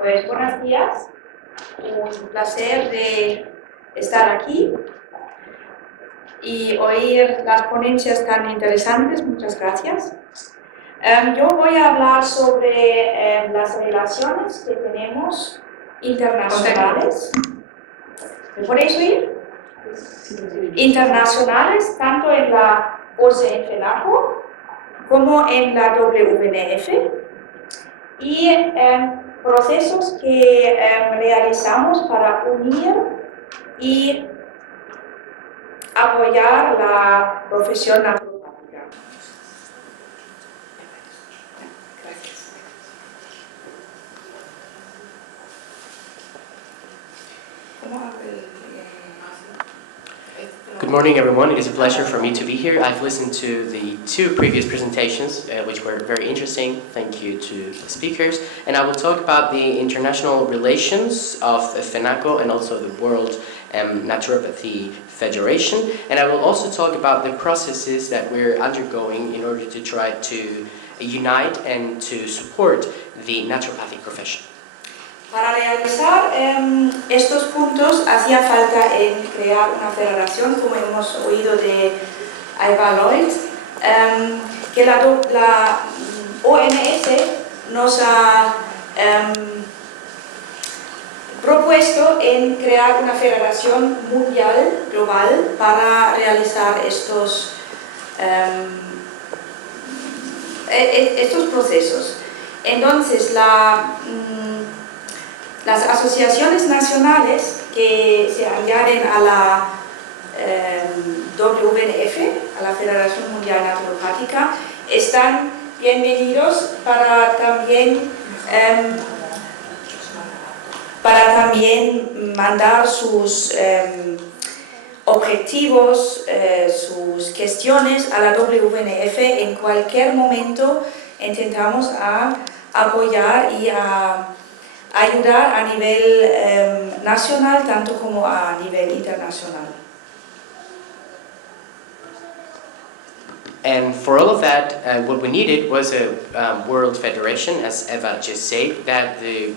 Pues buenos días, un placer de estar aquí y oír las ponencias tan interesantes, muchas gracias. Yo voy a hablar sobre las relaciones que tenemos internacionales. ¿Me podéis oír? Internacionales, tanto en la OCE-FENACO como en la WNF. Y procesos que realizamos para unir y apoyar la profesión naturopática. Gracias. Good morning, everyone. It is a pleasure for me to be here. I've listened to the two previous presentations, which were very interesting. Thank you to the speakers. And I will talk about the international relations of FENACO and also the World Naturopathy Federation. And I will also talk about the processes that we're undergoing in order to try to unite and to support the naturopathic profession. Para realizar estos puntos hacía falta crear una federación, como hemos oído de Eva Lloyd, que la OMS nos ha propuesto en crear una federación mundial, global, para realizar estos procesos. Entonces, las asociaciones nacionales que se añaden a la WNF, a la Federación Mundial Naturopática, están bienvenidos para también mandar sus objetivos, sus cuestiones a la WNF. En cualquier momento intentamos apoyar y ayudar a nivel nacional tanto como a nivel internacional. And for all of that, what we needed was a World Federation, as Eva just said, that the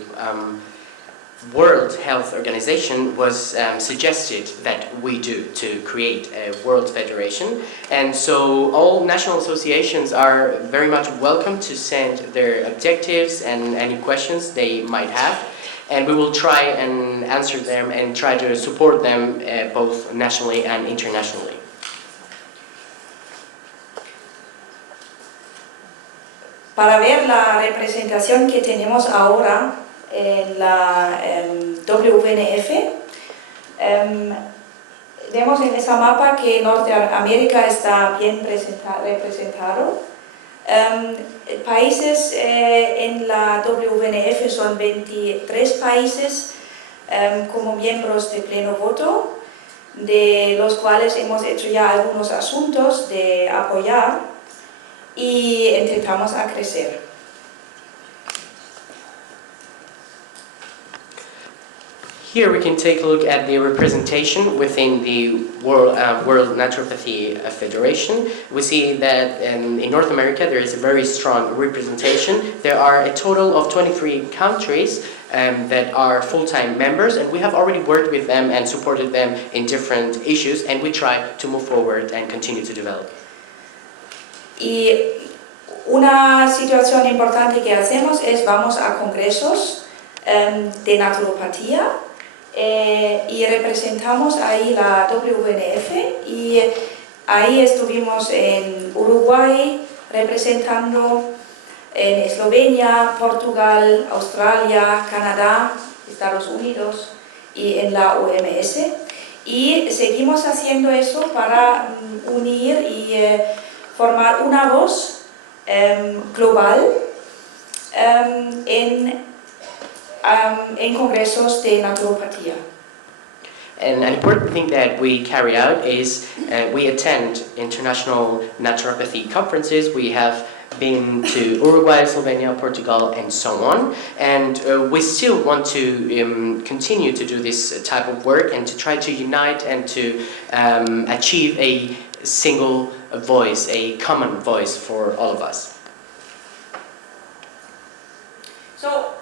World Health Organization was suggested that we do to create a World Federation. And so all national associations are very much welcome to send their objectives and any questions they might have. And we will try and answer them and try to support them both nationally and internationally. Para ver la representación que tenemos ahora en la WNF, vemos en esa mapa que Norteamérica está bien representado. Países en la WNF son 23 países como miembros de pleno voto, de los cuales hemos hecho ya algunos asuntos de apoyar y intentamos a crecer. Here we can take a look at the representation within the World Naturopathy Federation. We see that in North America there is a very strong representation. There are a total of 23 countries that are full-time members, and we have already worked with them and supported them in different issues, and we try to move forward and continue to develop. Y una situación importante que hacemos es vamos a congresos de naturopatía y representamos ahí la WNF, y ahí estuvimos en Uruguay representando, en Eslovenia, Portugal, Australia, Canadá, Estados Unidos y en la OMS, y seguimos haciendo eso para unir y formar una voz global en congresos de naturopatía. And an important thing that we carry out is we attend international naturopathy conferences. We have been to Uruguay, Slovenia, Portugal, and so on. And we still want to continue to do this type of work and to try to unite and to achieve a single voice, a common voice for all of us. So,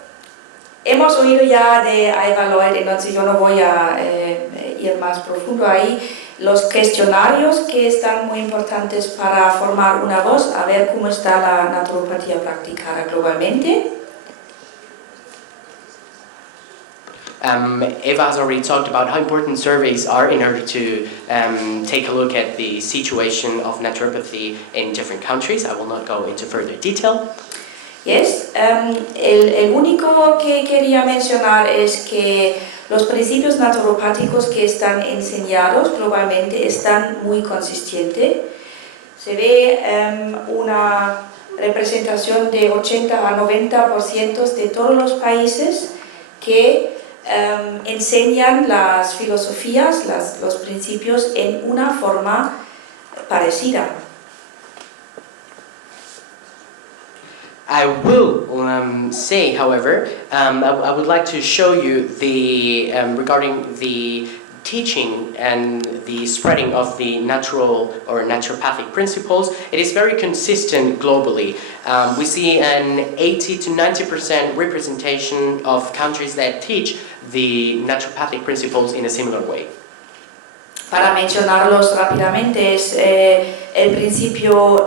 Hemos oído ya de apoyar, entonces yo no voy a ir más profundo ahí. Los cuestionarios que están muy importantes para formar una voz, a ver cómo está la naturopatía practicada globalmente. Eva has already talked about how important surveys are in order to take a look at the situation of naturopathy in different countries. I will not go into further detail. Yes. El único que quería mencionar es que los principios naturopáticos que están enseñados globalmente están muy consistentes. Se ve una representación de 80 a 90% de todos los países que enseñan las filosofías, los principios en una forma parecida. I will say, however, I would like to show you the regarding the teaching and the spreading of the natural or naturopathic principles. It is very consistent globally. We see an 80 to 90% representation of countries that teach the naturopathic principles in a similar way. Para mencionarlos rápidamente es el principio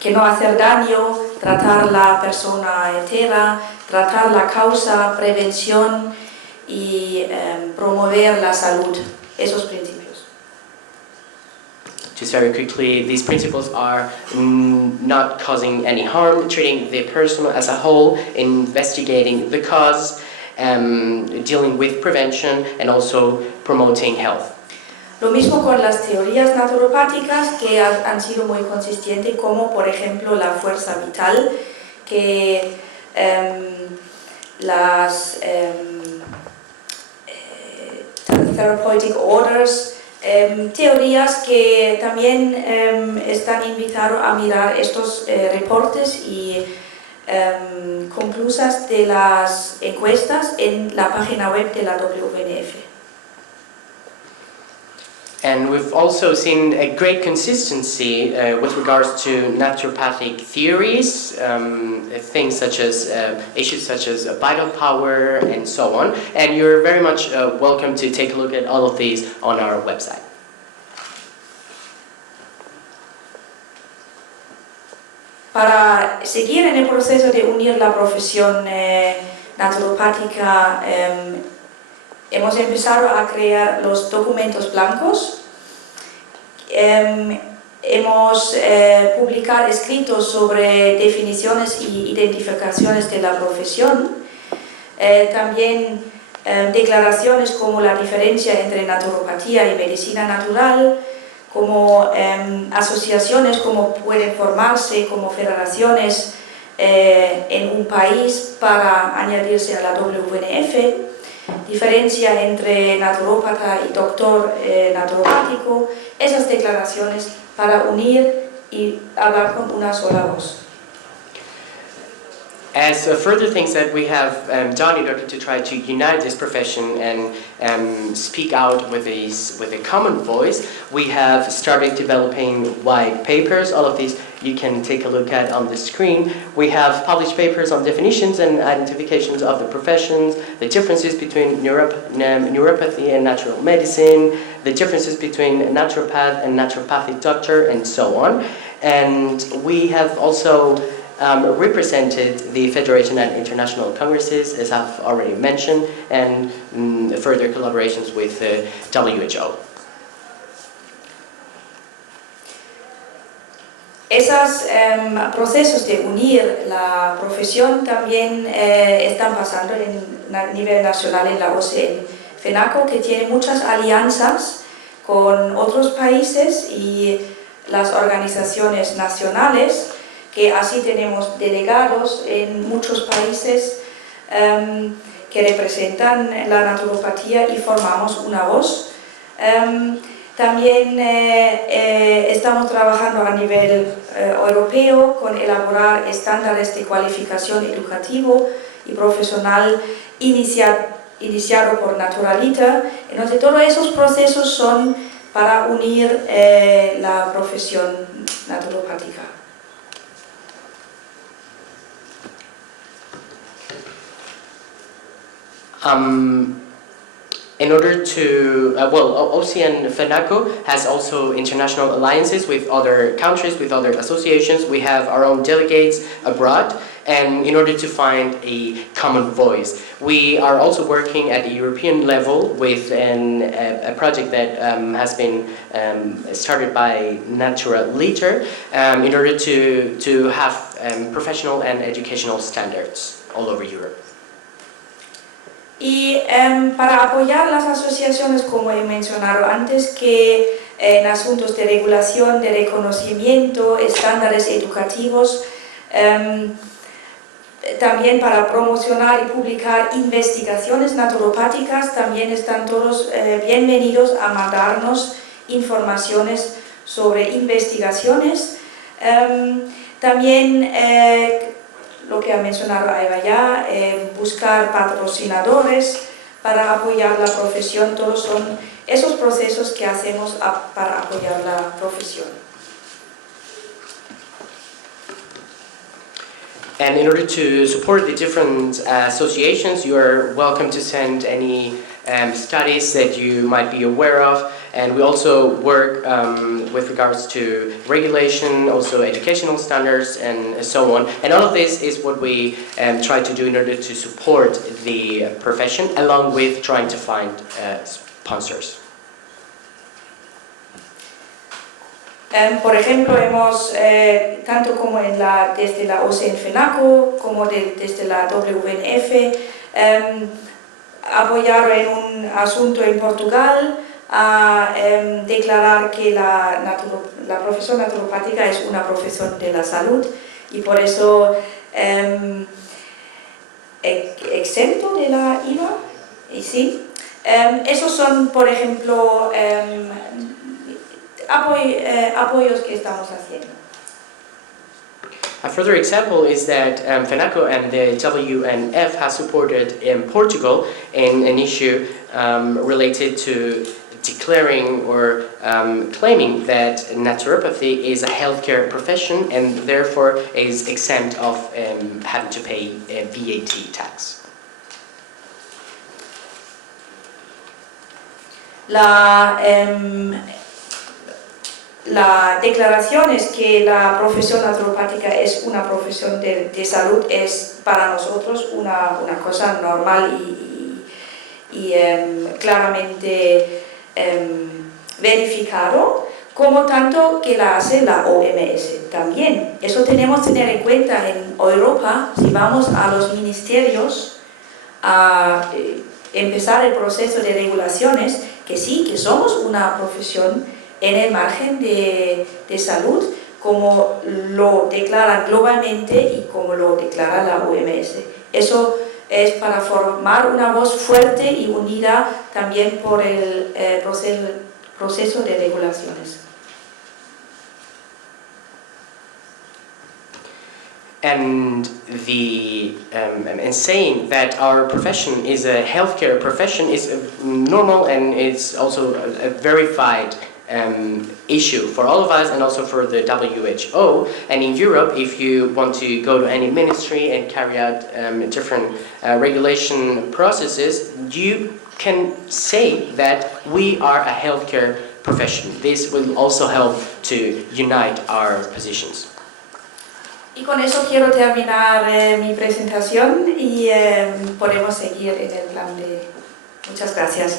que no hacer daño, tratar la persona entera, tratar la causa, prevención y promover la salud, esos principios. Just very quickly, these principles are not causing any harm, treating the person as a whole, investigating the cause, dealing with prevention, and also promoting health. Lo mismo con las teorías naturopáticas que han sido muy consistentes, como por ejemplo la fuerza vital, que las therapeutic orders, teorías que también están invitados a mirar estos reportes y conclusas de las encuestas en la página web de la WNF. And we've also seen a great consistency with regards to naturopathic theories, things such as issues such as vital power and so on. And you're very much welcome to take a look at all of these on our website. Para seguir en el proceso de unir la profesión naturopática, hemos empezado a crear los documentos blancos. Hemos publicado escritos sobre definiciones y identificaciones de la profesión. También declaraciones como la diferencia entre naturopatía y medicina natural, como asociaciones como pueden formarse como federaciones en un país para añadirse a la WNF. Diferencia entre naturópata y doctor naturopático, esas declaraciones para unir y hablar con una sola voz. As further things that we have done in order to try to unite this profession and speak out with a common voice, we have started developing white papers. All of these you can take a look at on the screen. We have published papers on definitions and identifications of the professions, the differences between neuropathy and natural medicine, the differences between naturopath and naturopathic doctor, and so on. And we have also represented the Federation at international congresses, as I've already mentioned, and further collaborations with WHO. Esos procesos de unir la profesión también están pasando a nivel nacional en la OCDE. FENACO, que tiene muchas alianzas con otros países y las organizaciones nacionales, que así tenemos delegados en muchos países que representan la naturopatía y formamos una voz. También estamos trabajando a nivel europeo con elaborar estándares de cualificación educativo y profesional iniciado por Naturalita. Entonces, todos esos procesos son para unir la profesión naturopática. In order to, OSCE and FENACO has also international alliances with other countries, with other associations. We have our own delegates abroad, and in order to find a common voice. We are also working at the European level with a project that has been started by Naturopática in order to have professional and educational standards all over Europe. Y para apoyar las asociaciones, como he mencionado antes, que en asuntos de regulación, de reconocimiento, estándares educativos, también para promocionar y publicar investigaciones naturopáticas, también están todos bienvenidos a mandarnos informaciones sobre investigaciones. También lo que ha mencionado Eva ya, buscar patrocinadores para apoyar la profesión, todos son esos procesos que hacemos para apoyar la profesión. And in order to support the different associations, you are welcome to send any studies that you might be aware of. And we also work with regards to regulation, also educational standards, and so on. And all of this is what we try to do in order to support the profession, along with trying to find sponsors. Por ejemplo, hemos, tanto como desde la OSCE en FENACO, como desde la WNF, apoyado en un asunto en Portugal a declarar que la profesión naturopática es una profesión de la salud y por eso exento de la IVA, y sí. Esos son, por ejemplo, apoyos que estamos haciendo. A further example is that FENACO and the WNF has supported in Portugal in an issue related to declaring or claiming that naturopathy is a healthcare profession and therefore is exempt of having to pay a VAT tax. La declaración es que la profesión naturopática es una profesión de salud, es para nosotros una cosa normal y claramente verificado, como tanto que la hace la OMS también. Eso tenemos que tener en cuenta en Europa, si vamos a los ministerios a empezar el proceso de regulaciones, que sí, que somos una profesión en el margen de salud, como lo declaran globalmente y como lo declara la OMS. Eso es para formar una voz fuerte y unida también por el proceso de regulaciones. And saying that our profession is a healthcare profession is normal, and it's also a verified issue for all of us and also for the WHO. And in Europe, if you want to go to any ministry and carry out different regulation processes, you can say that we are a healthcare profession. This will also help to unite our positions. Y con eso quiero terminar mi presentación y podemos seguir en el plan de... Muchas gracias.